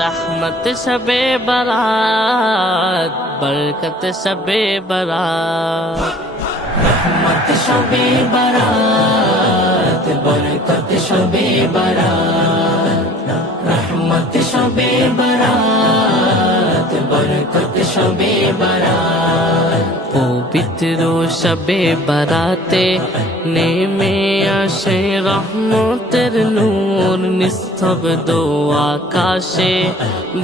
रहमत शबे बारात, बरकत शबे बारात। रहमत शबे बारात, बरकत शबे बारात। रहमत शबे बारात, बरकत शबे बारात। পবিত্র শবে বারাতে নেমে আসে রহমতের নূর, নিস্তব্ধ আকাশে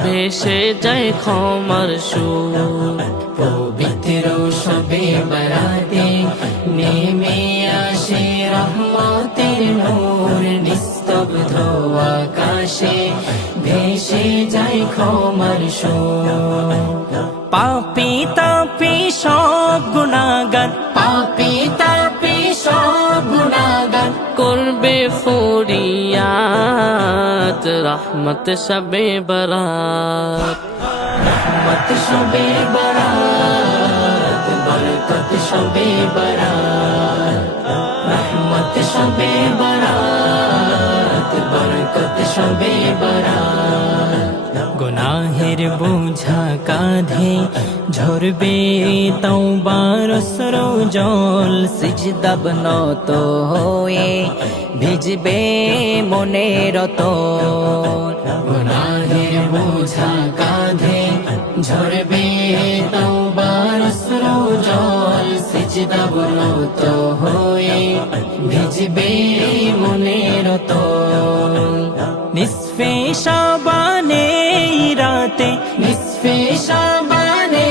ভেসে যায় ক্ষমার সুর। পবিত্র শবে বারাতে নেমে আসে রহমতের নূর, নিস্তব্ধ আকাশে ভেসে যায় ক্ষমার সুর। পাপী তাপী সব গুনাহগার, পাপী তাপী সব গুনাহগার করবে ফরিয়াদ, রহমত শবে বারাত। रहमत शबे बारात, बरकत शबे बारात। रहमत शबे बारात, बरकत शबे बारात। গুনাহের বোঝা কাঁধে ঝরবে তওবার অশ্রু জল, সিজদাব নত হয়ে ভিজবে মনের তল। গুনাহের বোঝা কাঁধে ঝরবে তওবার অশ্রু জল, সিজদা বনত হয়ে ভিজবে মনের তল। নিসফে শাবানে রাতে, নিসফে শাবানে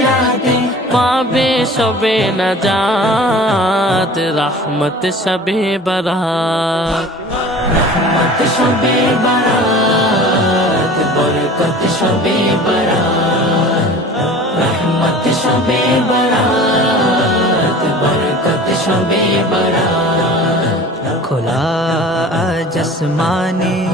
রাতে পাবে শবে নাজাত, রহমত শবে বারাত। रहमत शबे बारात, बरकत शबे बारात। रहमत शबे बारात, बरकत शबे बारात। খোলা আজ আসমানে